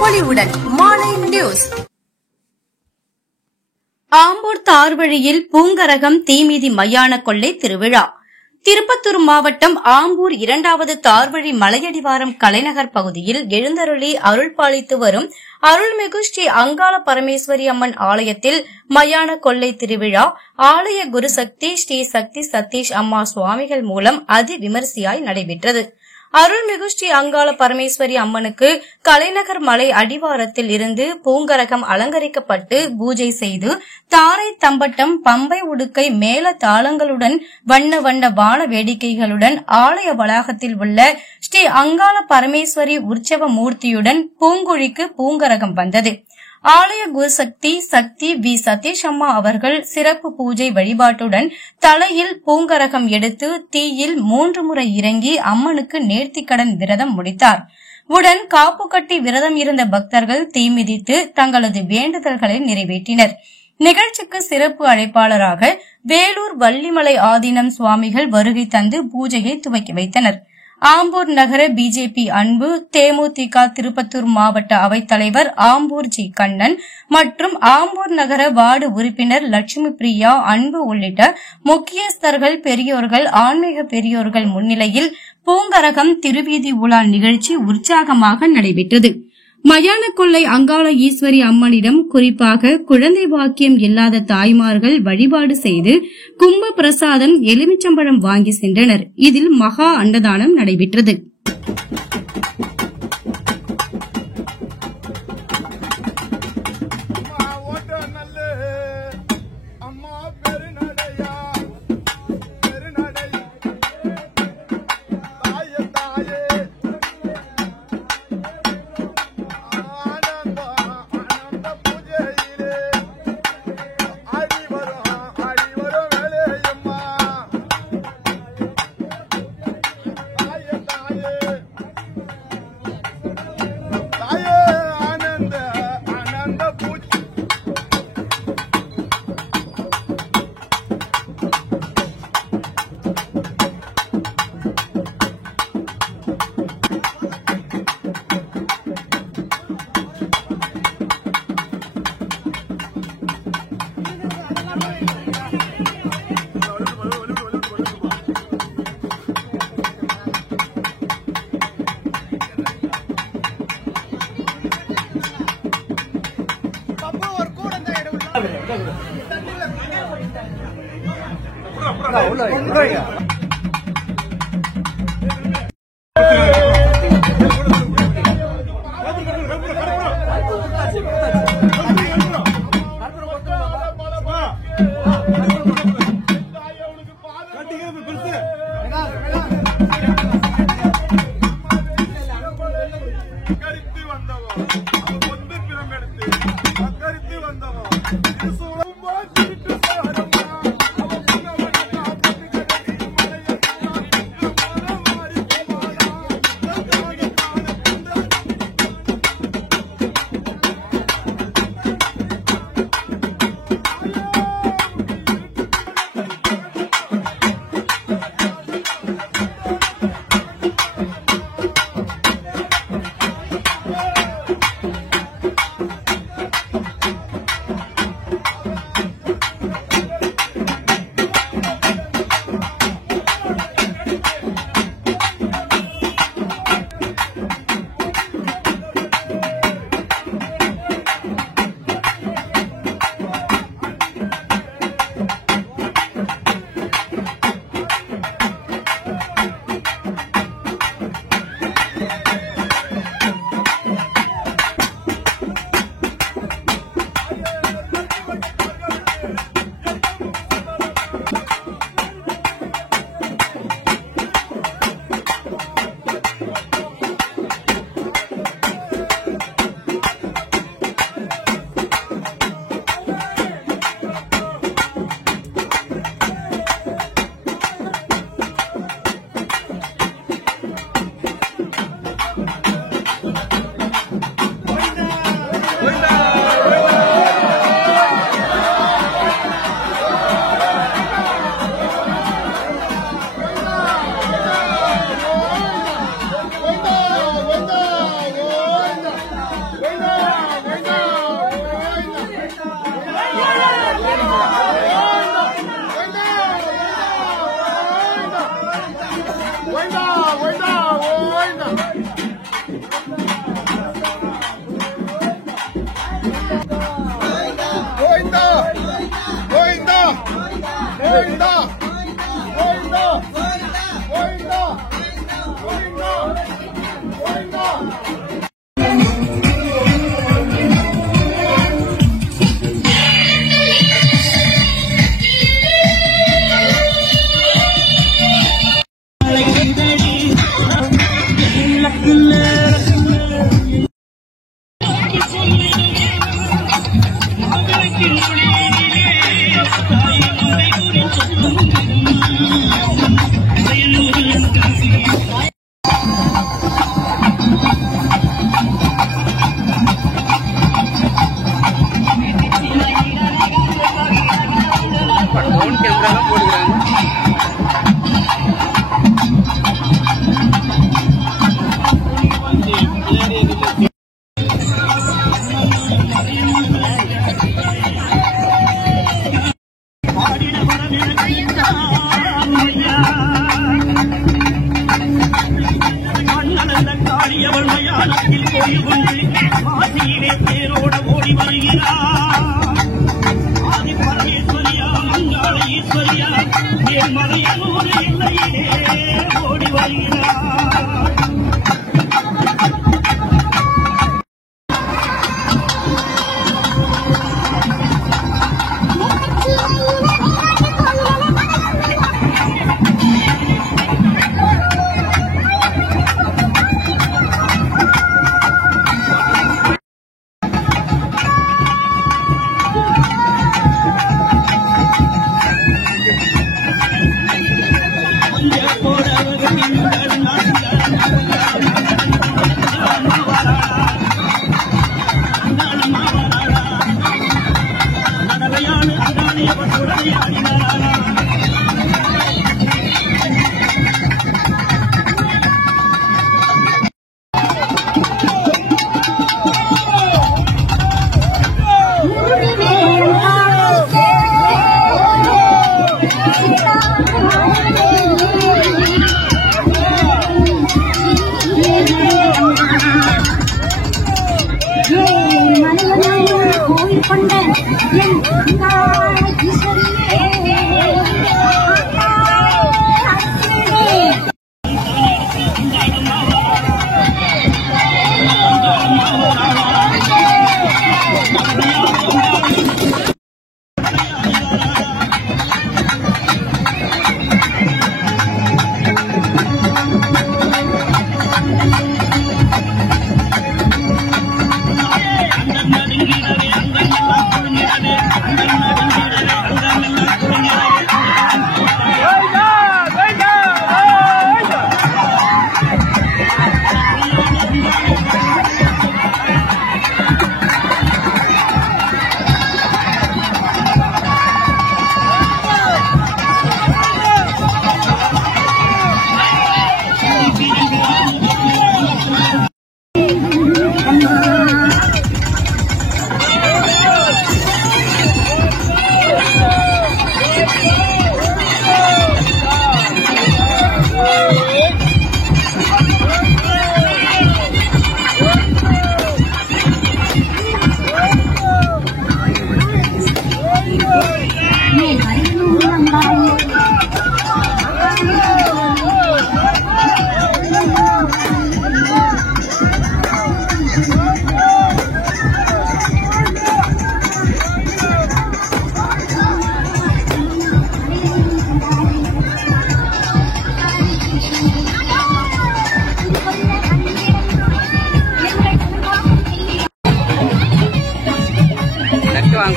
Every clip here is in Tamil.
பொலிவுடன் மாலை நியூஸ். ஆம்பூர் தார்வழியில் பூங்கரகம் தீமிதி மயான கொள்ளை திருவிழா. திருப்பத்தூர் மாவட்டம் ஆம்பூர் 2வது தார்வழி மலையடிவாரம் கலைநகர் பகுதியில் எழுந்தருளி அருள் பாலித்து வரும் அருள்மிகு ஸ்ரீ அங்காள பரமேஸ்வரி அம்மன் ஆலயத்தில் மயான கொள்ளை திருவிழா ஆலய குருசக்தி ஸ்ரீ சக்தி சதீஷ் அம்மா சுவாமிகள் மூலம் அதி விமரிசையாய் நடைபெற்றது. அருள்மிகு ஸ்ரீ அங்காள பரமேஸ்வரி அம்மனுக்கு கலைநகர் மலை அடிவாரத்தில் இருந்து பூங்கரகம் அலங்கரிக்கப்பட்டு பூஜை செய்து தாரை தம்பட்டம் பம்பை உடுக்கை மேல தாளங்களுடன் வண்ண வண்ண வான வேடிக்கைகளுடன் ஆலய வளாகத்தில் உள்ள ஸ்ரீ அங்காள பரமேஸ்வரி உற்சவ மூர்த்தியுடன் பூங்குழிக்கு பூங்கரகம் வந்தது. ஆலய குருசக்தி சக்தி வி சதீஷ் அம்மா அவர்கள் சிறப்பு பூஜை வழிபாட்டுடன் தலையில் பூங்கரகம் எடுத்து தீயில் 3 முறை இறங்கி அம்மனுக்கு நேர்த்திக்கடன் விரதம் முடித்தார். உடன் காப்பு கட்டி விரதம் இருந்த பக்தர்கள் தீ மிதித்து தங்களது வேண்டுதல்களை நிறைவேற்றினர். நிகழ்ச்சிக்கு சிறப்பு அழைப்பாளராக வேலூர் வள்ளிமலை ஆதீனம் சுவாமிகள் வருகை தந்து பூஜையை துவக்கி வைத்தனர். ஆம்பூர் நகர பிஜேபி அன்பு, தேமுதிக திருப்பத்தூர் மாவட்ட அவைத்தலைவர் ஆம்பூர் ஜி கண்ணன் மற்றும் ஆம்பூர் நகர வார்டு உறுப்பினர் லட்சுமி பிரியா அன்பு உள்ளிட்ட முக்கியஸ்தர்கள், பெரியோர்கள், ஆன்மீக பெரியோர்கள் முன்னிலையில் பூங்கரகம் திருவீதி உலா நிகழ்ச்சி உற்சாகமாக நடைபெற்றது. மயான கொள்ளை அங்காள ஈஸ்வரி அம்மனிடம் குறிப்பாக குழந்தை பாக்கியம் இல்லாத தாய்மார்கள் வழிபாடு செய்து கும்ப பிரசாதம் எலுமிச்சம்பழம் வாங்கி சென்றனர். இதில் மகா அன்னதானம் நடைபெற்றது.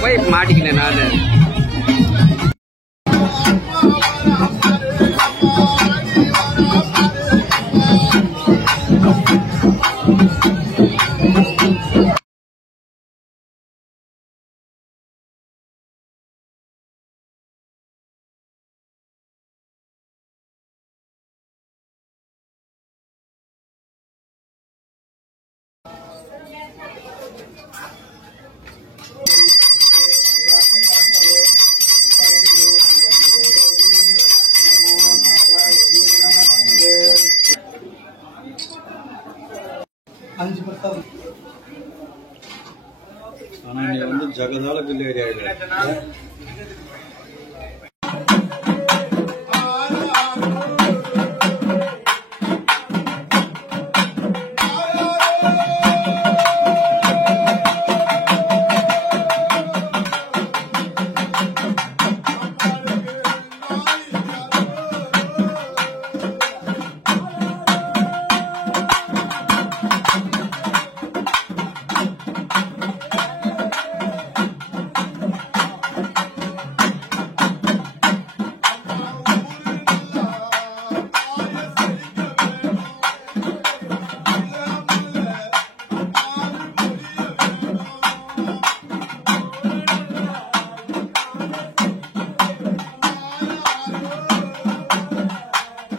போய் மாட்டிக்கினேன் நானு. ஆனா நீ வந்து ஜகதால பிள்ளை ஏரியா